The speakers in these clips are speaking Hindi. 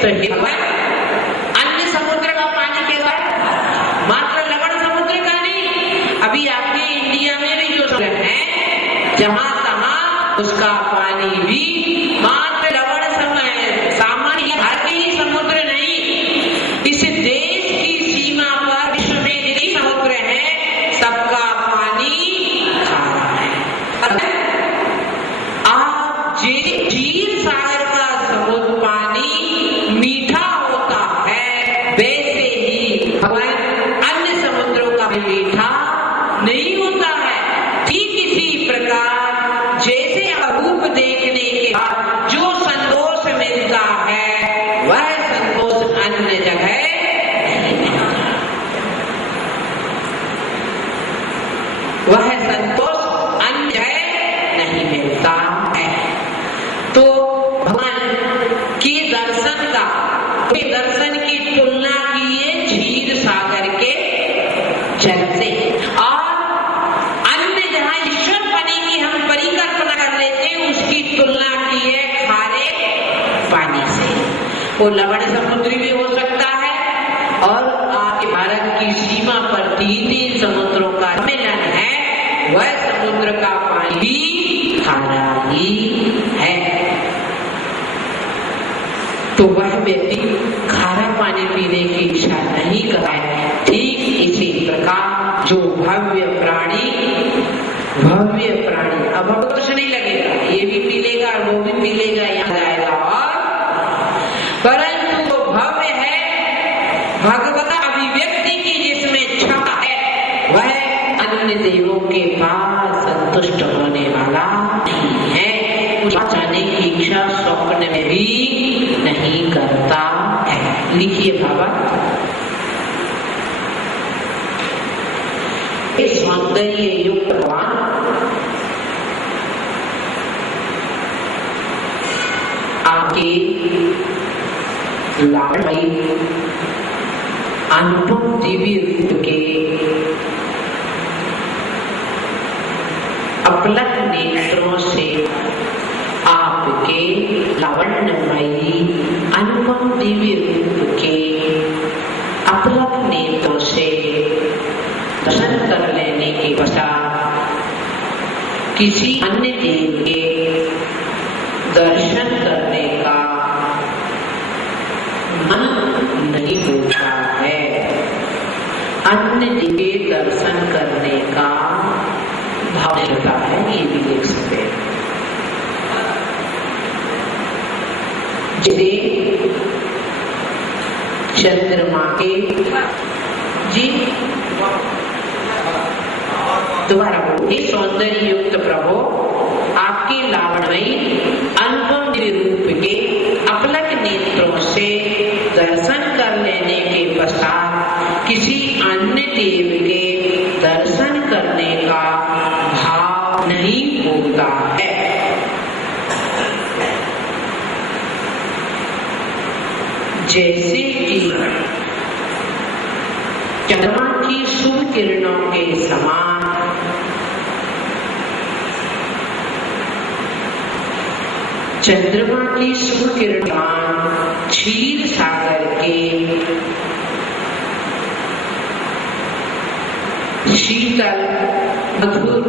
तो अन्य समुद्र का पानी कैसा है? मात्र लवण समुद्र का नहीं, अभी आपके इंडिया में भी जो समुद्र है जहां तहां उसका पानी भी मात्र लवण सामान्य भारतीय समुद्र नहीं, इस देश की सीमा पर विश्व में जितने समुद्र है सबका पानी खारा है। आप क्षीर सागर का समुद्र पानी मीठा होता है, वैसे ही भगवान अन्य समुद्रों का भी मीठा नहीं होता है। ठीक इसी प्रकार जैसे रूप देखने के बाद जो संतोष मिलता है वह संतोष अन्य जगह नहीं मिलता, वह संतोष अन्य जगह नहीं मिलता है। तो भगवान के दर्शन की तुलना किए क्षीर सागर के जल से, और अन्य जहां ईश्वर बने की हम परिकल्पना कर लेते हैं उसकी तुलना की है खारे पानी से। वो लवण समुद्र भी हो सकता है, और आपके भारत की सीमा पर तीन समुद्रों का मिलन है, वह समुद्र का पानी भी खारा ही है। तो वह व्यक्ति खारा पानी पीने की इच्छा नहीं करता है। ठीक इसी प्रकार जो भव्य प्राणी अब कुछ नहीं लगेगा, ये भी पी लेगा वो भी पी लेगा, यहाँ जाएगा, और परंतु वो भव्य है, भगवत अभिव्यक्ति की जिसमें क्षमता है, वह अन्य देवों के पास संतुष्ट होने वाला नहीं है, जाने की इच्छा स्वप्न में भी नहीं करता है। लिखिए बाबा, सौंदर्य युक्त भगवान आपके लाडली अनुपम दिव्य रूप के अपलक नेत्रों से आपके लावण्यमयी अनुपम दिव्य रूप के अपलक नेत्रों से दर्शन कर लेने के पश्चात किसी अन्य देव के दर्शन करने का मन नहीं होता है, अन्य देव के दर्शन करने का भाव होता है, ये भी देख सकते हैं। जैसे चंद्रमा के जी दोबारा बोलिए, सौंदर्य युक्त प्रभु आपके लावण्यमयी अनुपम दिव्य रूप के अपलक नेत्रों से दर्शन कर लेने के पश्चात किसी अन्य देव के दर्शन करने का भाव नहीं होता है। जैसे कि चंद्रमा की शुभ किरणों के समान चंद्रमा की शुभ किरण क्षीर सागर के शीतल मधुर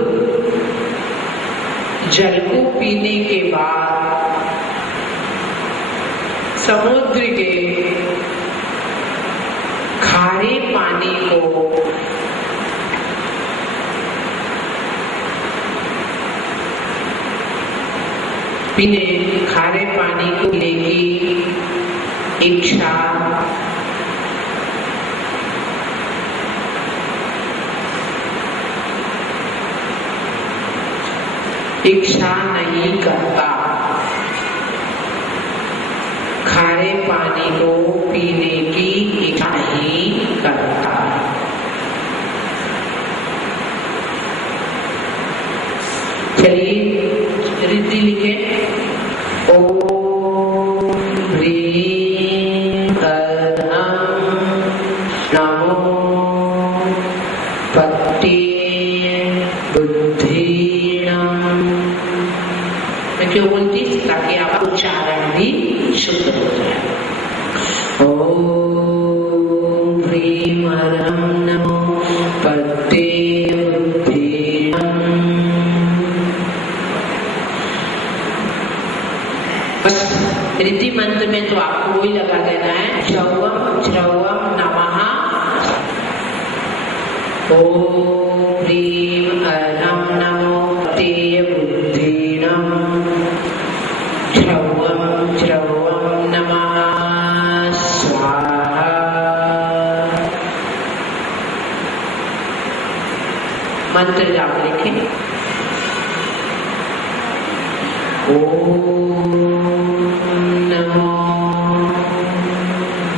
जल को पीने के बाद समुद्र के खारे पानी को पीने, खारे पानी को पीने की इच्छा नहीं करता, खारे पानी को पीने की इच्छा नहीं करता। चलिए रिद्धि लिखे, ओम ह्रीं नमो पत्ते बुद्धिणम्। मैं क्यों बोलती, ताकि आपका उच्चारण भी शुद्ध हो जाए। रिद्धि मंत्र में तो आपको वही लगा देना है, श्रवम श्रवम नमः, ओम ह्रीं अहं नमो ते बुद्धिनम, श्रवम श्रवम नमः स्वाहा। मंत्र जाप लिखें, ओम नमो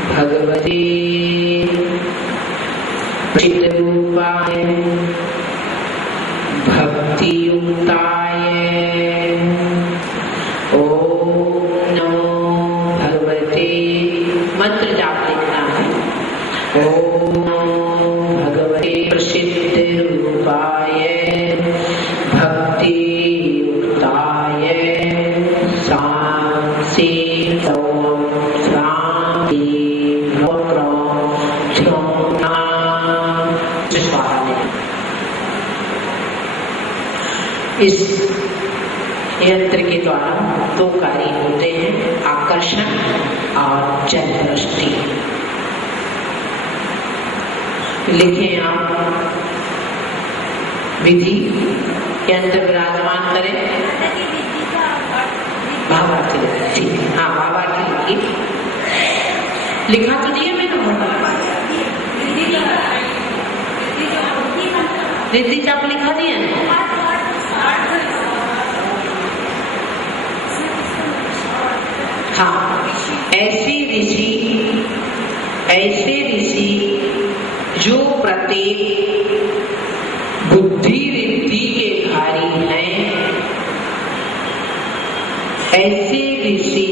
भगवते चिद्रूपाय भक्तियुक्ताय, ओम नमो भगवते, मंत्र जाप लिखना है, ओम नमो भगवते प्रसिद्ध रूपाय भक्तियुक्ताय सांसी तवम शांति इस यंत्र के द्वारा दो कार्य होते हैं, आकर्षण और जलदृष्टि। लिखें आप विधि, यंत्र विराजमान करें, बाबा की, ठीक है, हाँ बाबा की लिखी, लिखा तो दिया मैंने, रिद्धि जाप लिखा दिया ना। हाँ, ऐसे ऋषि जो प्रत्येक बुद्धि रिद्धि के धारी हैं, ऐसे ऋषि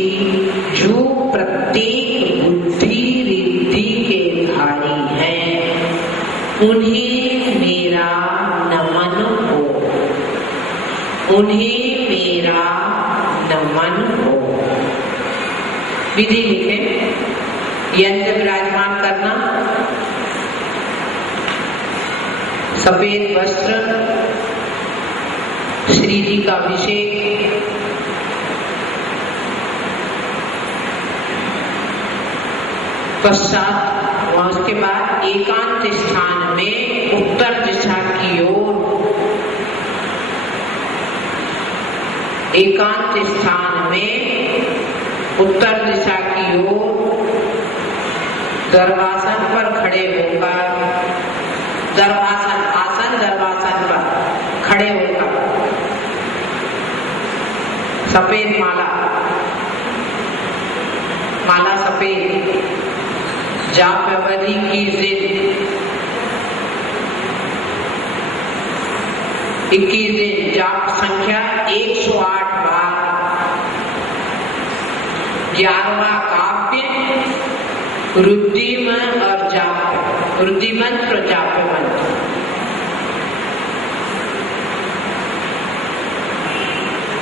जो प्रत्येक बुद्धि रिद्धि के धारी हैं, उन्हें मेरा नमन हो, उन्हें मेरा नमन हो। विधि लिखे, यंत्र विराजमान करना, सफेद वस्त्र, श्री जी का अभिषेक, पश्चात वहां उसके बाद एकांत स्थान में उत्तर दिशा की ओर, एकांत स्थान में उत्तर दिशा की ओर दर्वासन पर खड़े होकर, दर्वासन आसन दर्वासन पर खड़े होकर सफेद माला, माला सफेद, जाप अवधि की जिद 21 दिन, जाप संख्या 108 बार, 11वां काव्य रुद्धिमंत्र और जाप, रुद्धिमंत्र और जाप मंत्र।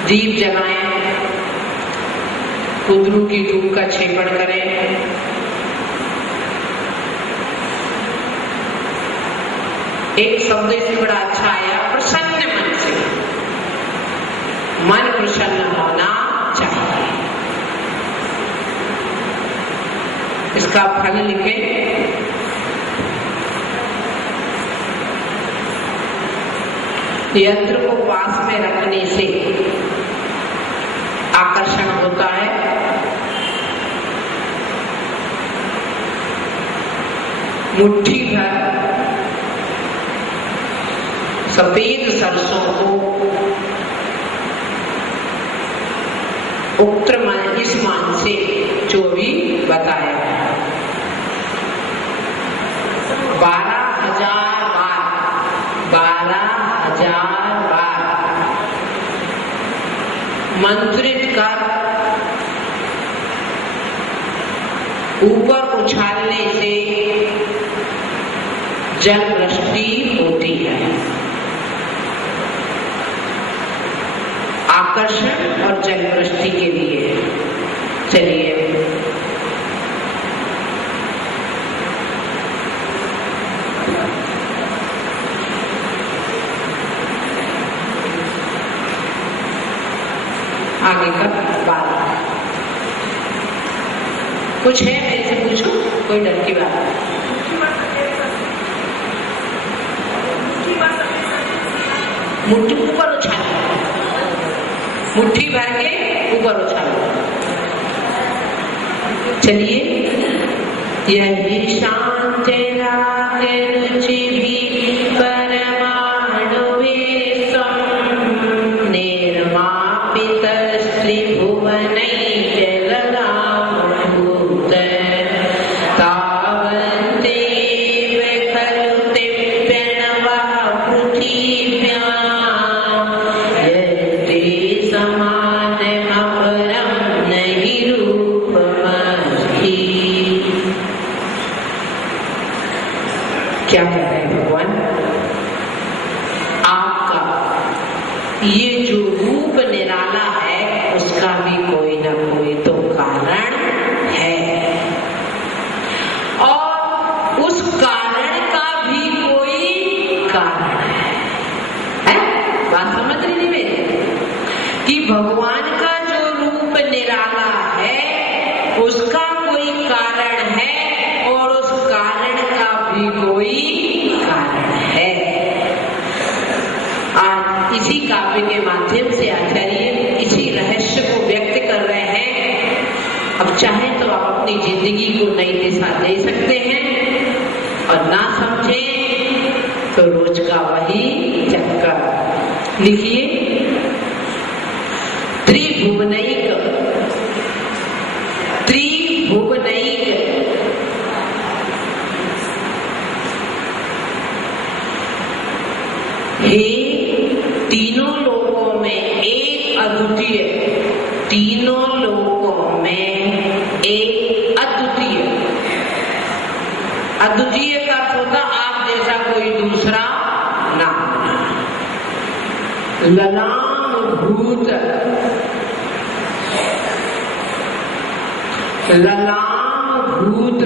दीप जलाएं, कुंदरू की धूप का छेपड़ करें, एक शब्द इसमें बड़ा अच्छा आया, प्रसन्न मन से, मन प्रसन्न होना चाहिए। इसका फल लिखे, यंत्र को पास में रखने से आकर्षण होता है, मुट्ठी भर सफेद सरसों को उक्त इस मान से जो भी बताया है, 12,000 बार, 12,000 बार मंत्रित कर ऊपर उछालने से जल वृष्टि होती है। आकर्षण और जल वृष्टि के लिए चलिए आगे का बात। कुछ है मेरे से पूछो, कोई डर की बात नहीं। मुट्ठी ऊपर उछालो, मुट्ठी भर के ऊपर उछालो। चलिए, यही शांत राग रुचि भी परमाणु निर्मापित त्रिभुवनैः जलरामभूत तावन्तेव खलु दिव्यणवः पृथिव्यां यत्ते समानमपरं नहि रूपमस्ति। क्या कह रहे हैं भगवान? आपका ये जो रूप निराला है उसका भी कोई ना कोई तो कारण है, और उस कारण का भी कोई कारण है? बात समझ रही नहीं मेरी? कि भगवान का जो रूप निराला है उसका कोई कारण है और उस कारण का भी कोई कारण है। आज इसी काव्य के माध्यम से आचार्य इसी रहस्य को व्यक्त कर रहे हैं। अब चाहे तो आप अपनी जिंदगी को नई दिशा दे सकते हैं, और ना समझे तो रोज का वही चक्कर। लिखिए, त्रिभुवनैक, त्रिभुवनैक हे तीनों लोकों में एक अद्वितीय, तीनों लोकों में एक अद्वितीय। अद्वितीय का अर्थ होता आप जैसा कोई दूसरा ना। ललाम भूत, ललाम भूत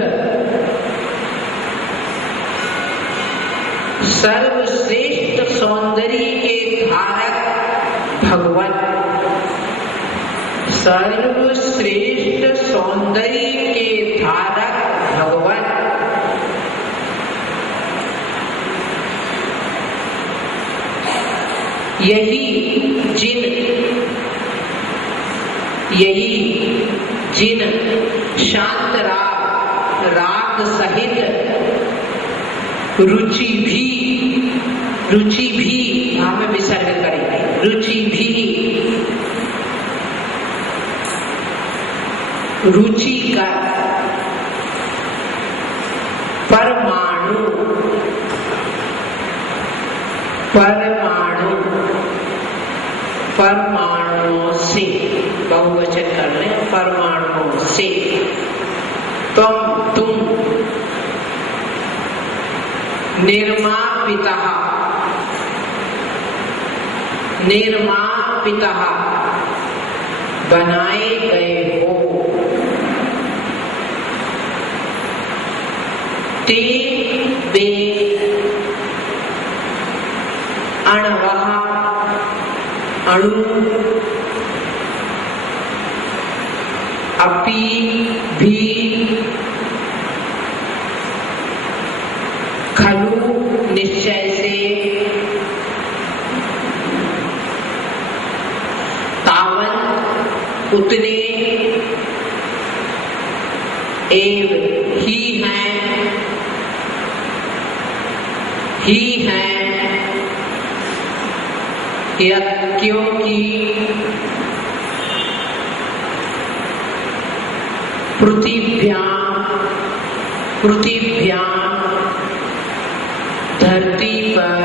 सर्वश्रेष्ठ सौंदर्य के धारक भगवान, सर्वश्रेष्ठ सौंदर्य के धारक भगवान। यही जिन शांत राग सहित रुचि भी हमें विसर्ग करेंगे, रुचि का परमाणुओं से बहुवचन कर रहे हैं, परमाणुओं से तुम निर्मापितः बनाए गए हो। ते वे अणवः, अणु, अपि भी, खलु निश्चय से, तावत उतने, एव ही हैं, क्योंकि पृथिव्यां धरती पर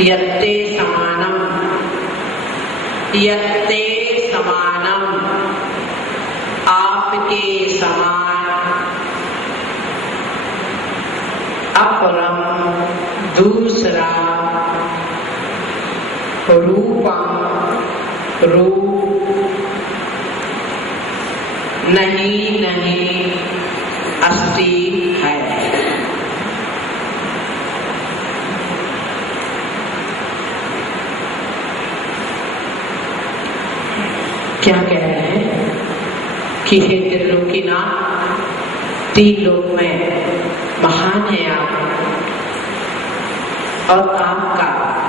यत्ते समानम आपके समान, अपरम दूसरा, रूप नहीं अस्ति है। क्या कह रहे हैं कि हे त्रिलोकीनाथ, 3 लोक में महान है आप, और आपका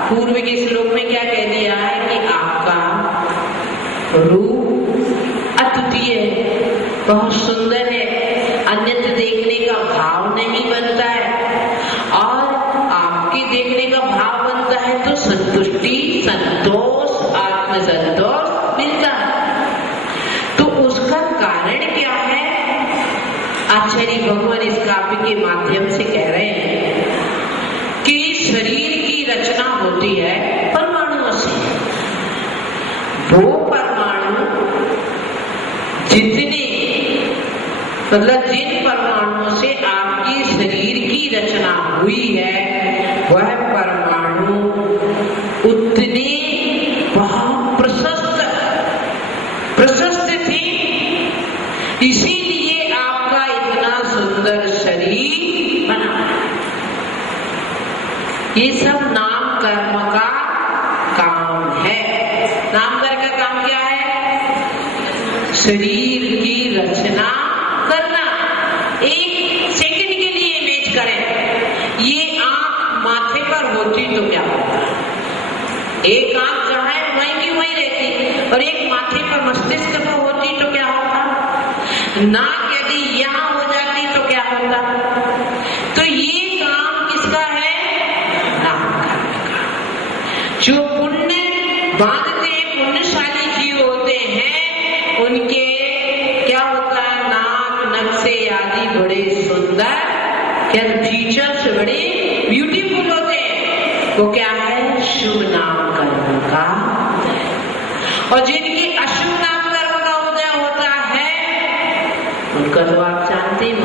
पूर्व के श्लोक में क्या कह दिया है कि आपका रूप अद्वितीय है, बहुत सुंदर है, अन्यत्र देखने का भाव नहीं बनता है, और आपके देखने का भाव बनता है तो संतुष्टि, संतोष, आत्मसंतोष मिलता है। तो उसका कारण क्या है? आचार्य भगवान इस काव्य के माध्यम से कह रहे हैं कि शरीर की रचना होती है परमाणुओं से। वो परमाणु जितने, मतलब जिन परमाणुओं से आपकी शरीर की रचना हुई है, वह परमाणु उतने बहुत प्रशस्त थे, इसीलिए आपका इतना सुंदर शरीर बना। ये सब नाम कर्म का काम है। नाम कर्म का काम क्या है? शरीर की रचना करना। एक सेकंड के लिए इमेज करें, ये आंख माथे पर होती तो क्या होता? एक आंख जहां है वहीं की वहीं रहती, और एक माथे पर मस्तिष्क पर होती तो क्या होता? नाक यदि यहां हो जाती तो क्या होता? तो ये काम किसका है? नाम कर्म का। जो पुण्य बांधते हैं, पुण्यशाली जीव होते हैं, उनके क्या होता है? नाक, नक्शे आदि बड़े सुंदर, क्या फीचर्स बड़े ब्यूटीफुल होते हैं। वो क्या है? शुभ नाम कर्म का। और जिनकी अशुभ नाम कर्म का उदय होता है, उनका तो आप जानते हैं,